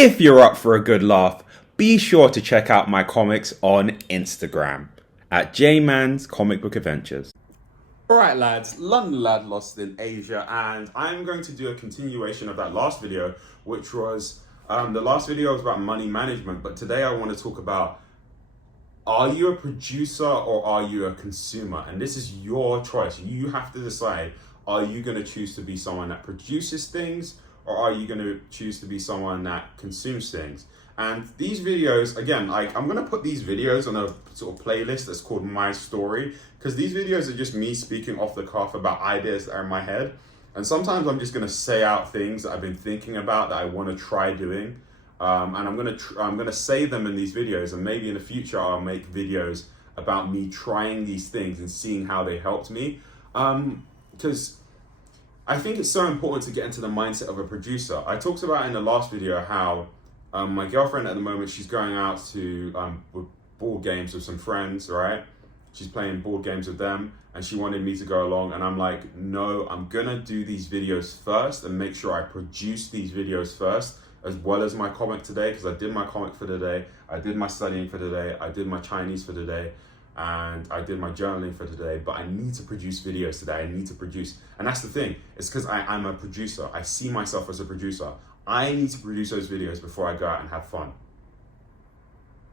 If you're up for a good laugh, be sure to check out my comics on Instagram at JMan's Comic Book Adventures. Alright lads, London Lad Lost in Asia, and I'm going to do a continuation of that last video, which was, the last video was about money management, but today I want to talk about, are you a producer or are you a consumer? And this is your choice. You have to decide, are you going to choose to be someone that produces things, or are you going to choose to be someone that consumes things? And these videos, again, I'm going to put these videos on a sort of playlist that's called My Story, because these videos are just me speaking off the cuff about ideas that are in my head. And sometimes I'm just going to say out things that I've been thinking about that I want to try doing. And I'm going to say them in these videos, and maybe in the future I'll make videos about me trying these things and seeing how they helped me. Because I think it's so important to get into the mindset of a producer. I talked about in the last video how my girlfriend at the moment, she's going out to board games with some friends, right? She's playing board games with them, and she wanted me to go along, and I'm like, no, I'm gonna do these videos first and make sure I produce these videos first, as well as my comic today, because I did my comic for the day, I did my studying for the day, I did my Chinese for the day, and I did my journaling for today, but I need to produce videos today. I need to produce. And that's the thing, it's because I'm a producer. I see myself as a producer. I need to produce those videos before I go out and have fun.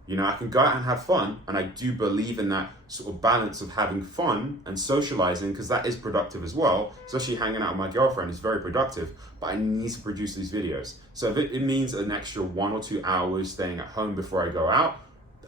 You know, I can go out and have fun, and I do believe in that sort of balance of having fun and socializing, because that is productive as well. Especially hanging out with my girlfriend is very productive, but I need to produce these videos. So if it means an extra 1 or 2 hours staying at home before I go out,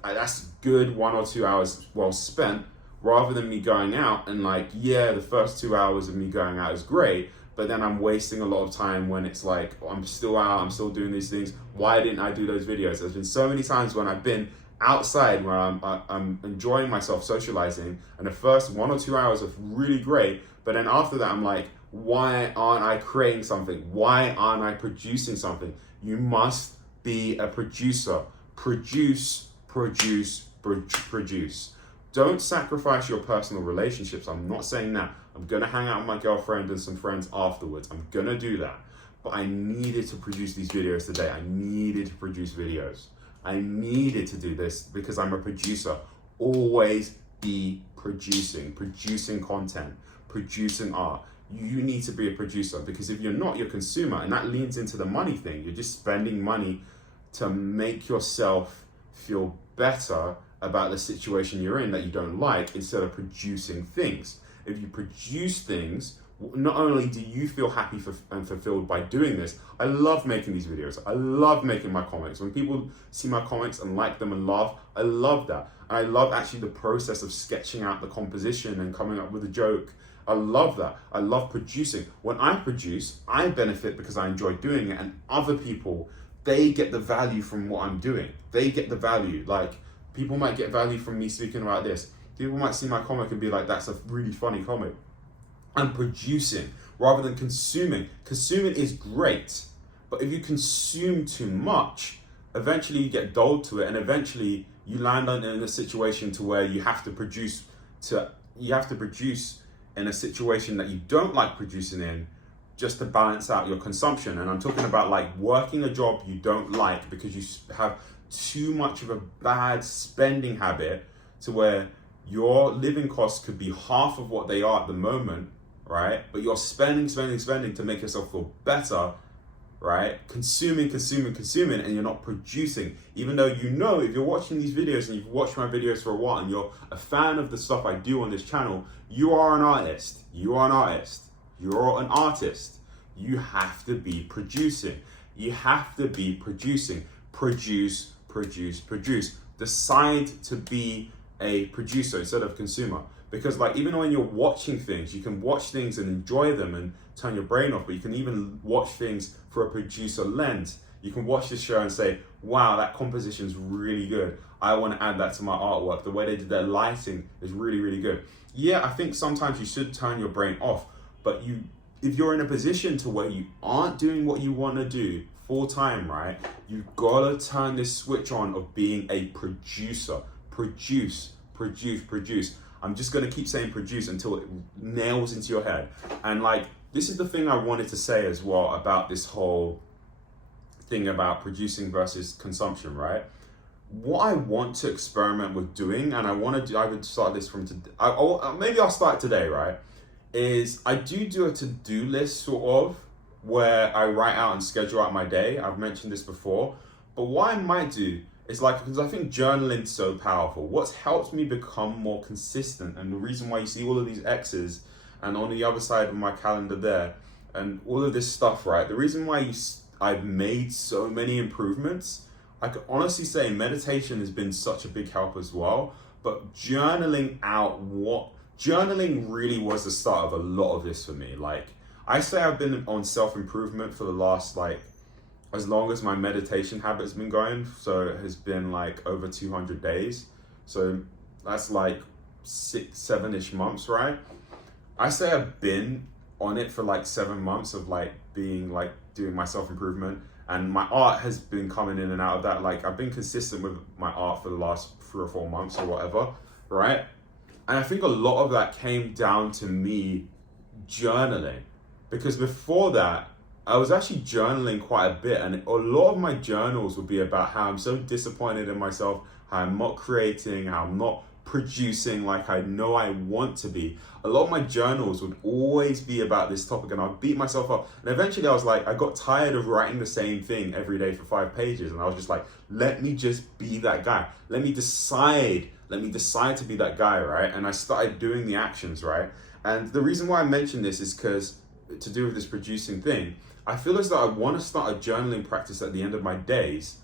that's good 1 or 2 hours well spent, rather than me going out and the first 2 hours of me going out is great, but then I'm wasting a lot of time when it's like, I'm still out, I'm still doing these things. Why didn't I do those videos? There's been so many times when I've been outside where I'm enjoying myself socializing, and the first 1 or 2 hours are really great, but then after that I'm like, why aren't I creating something? Why aren't I producing something? You must be a producer. Produce. Don't sacrifice your personal relationships. I'm not saying that. I'm gonna hang out with my girlfriend and some friends afterwards. I'm gonna do that. But I needed to produce these videos today. I needed to produce videos. I needed to do this because I'm a producer. Always be producing content, producing art. You need to be a producer, because if you're not, you're a consumer, and that leans into the money thing. You're just spending money to make yourself feel better about the situation you're in that you don't like, instead of producing things. If you produce things, not only do you feel happy and fulfilled by doing this, I love making these videos. I love making my comics. When people see my comics and like them and laugh, I love that. And I love actually the process of sketching out the composition and coming up with a joke. I love that. I love producing. When I produce, I benefit because I enjoy doing it, and other people, they get the value from what I'm doing. They get the value. Like, people might get value from me speaking about this. People might see my comic and be like, that's a really funny comic. I'm producing rather than consuming. Consuming is great, but if you consume too much, eventually you get dulled to it, and eventually you land in a situation to where you have to produce in a situation that you don't like producing in, just to balance out your consumption. And I'm talking about working a job you don't like because you have too much of a bad spending habit, to where your living costs could be half of what they are at the moment, right? But you're spending to make yourself feel better, right? Consuming, and you're not producing. Even though, you know, if you're watching these videos and you've watched my videos for a while and you're a fan of the stuff I do on this channel, you are an artist. You're an artist. You have to be producing. You have to be producing. Produce. Decide to be a producer instead of consumer. Because even when you're watching things, you can watch things and enjoy them and turn your brain off, but you can even watch things for a producer lens. You can watch this show and say, wow, that composition's really good. I want to add that to my artwork. The way they did their lighting is really, really good. Yeah, I think sometimes you should turn your brain off, but if you're in a position to where you aren't doing what you want to do full time, right, you've got to turn this switch on of being a producer. Produce. I'm just going to keep saying produce until it nails into your head. And this is the thing I wanted to say as well about this whole thing about producing versus consumption, right? What I want to experiment with doing, and I want to do, I would start this from today. Maybe I'll start today, right? Is I do a to-do list sort of where I write out and schedule out my day. I've mentioned this before, but what I might do is like, because I think journaling's so powerful. What's helped me become more consistent, and the reason why you see all of these X's and on the other side of my calendar there, and all of this stuff, right? The reason why I've made so many improvements, I could honestly say meditation has been such a big help as well. But journaling really was the start of a lot of this for me. Like, I say I've been on self-improvement for the last, like, as long as my meditation habit's been going. So it has been like over 200 days. So that's like 6-7-ish months, right? I say I've been on it for like 7 months of like being like doing my self-improvement, and my art has been coming in and out of that. Like, I've been consistent with my art for the last 3 or 4 months or whatever, right? And I think a lot of that came down to me journaling, because before that, I was actually journaling quite a bit, and a lot of my journals would be about how I'm so disappointed in myself, how I'm not creating, how I'm not producing like I know I want to be. A lot of my journals would always be about this topic, and I'd beat myself up. And eventually I was like, I got tired of writing the same thing every day for 5 pages. And I was just like, let me just be that guy. Let me decide to be that guy, right? And I started doing the actions, right? And the reason why I mention this is because, to do with this producing thing, I feel as though I want to start a journaling practice at the end of my days,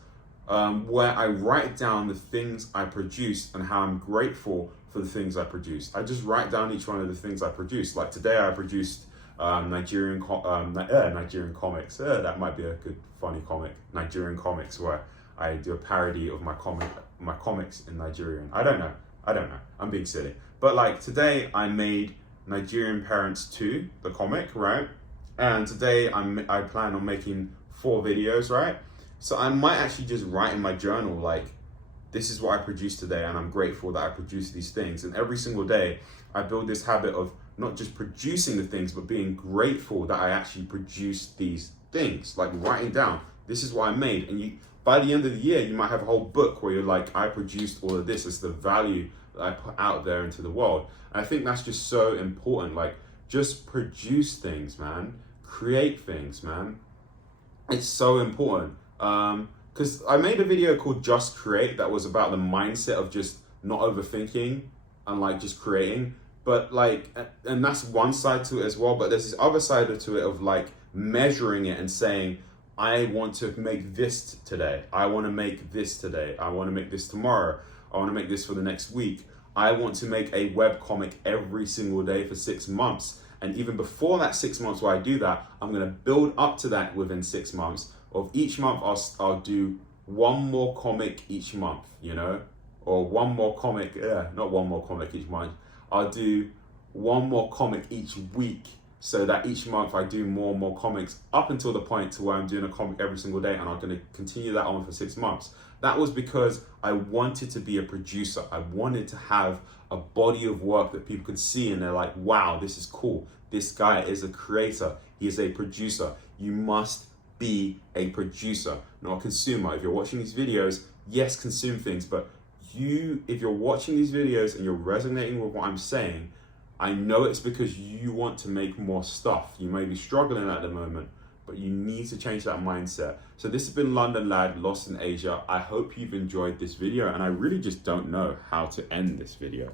where I write down the things I produced and how I'm grateful for the things I produced. I just write down each one of the things I produced. Like today I produced Nigerian comics. That might be a good funny comic. Nigerian comics, where I do a parody of my comics in Nigerian. I don't know. I'm being silly. But like today I made Nigerian Parents 2, the comic, right? And today I plan on making 4 videos, right? So I might actually just write in my journal, like, this is what I produced today, and I'm grateful that I produced these things. And every single day, I build this habit of not just producing the things, but being grateful that I actually produced these things. Like writing down, this is what I made. And by the end of the year, you might have a whole book where you're like, I produced all of this. It's the value that I put out there into the world. And I think that's just so important. Like, just produce things, man. Create things, man. It's so important. Because I made a video called Just Create that was about the mindset of just not overthinking and like just creating. But like, and that's one side to it as well. But there's this other side to it of like measuring it and saying, I want to make this today. I want to make this today. I want to make this tomorrow. I want to make this for the next week. I want to make a webcomic every single day for 6 months. And even before that 6 months where I do that, I'm going to build up to that within 6 months. Of each month, I'll do one more comic each month, you know? Or one more comic, not one more comic each month. I'll do one more comic each week, so that each month I do more and more comics up until the point to where I'm doing a comic every single day, and I'm going to continue that on for 6 months. That was because I wanted to be a producer. I wanted to have a body of work that people could see and they're like, wow, this is cool. This guy is a creator. He is a producer. You must be a producer, not a consumer. If you're watching these videos, yes, consume things, but if you're watching these videos and you're resonating with what I'm saying, I know it's because you want to make more stuff. You may be struggling at the moment, but you need to change that mindset. So this has been London Lad, Lost in Asia. I hope you've enjoyed this video, and I really just don't know how to end this video.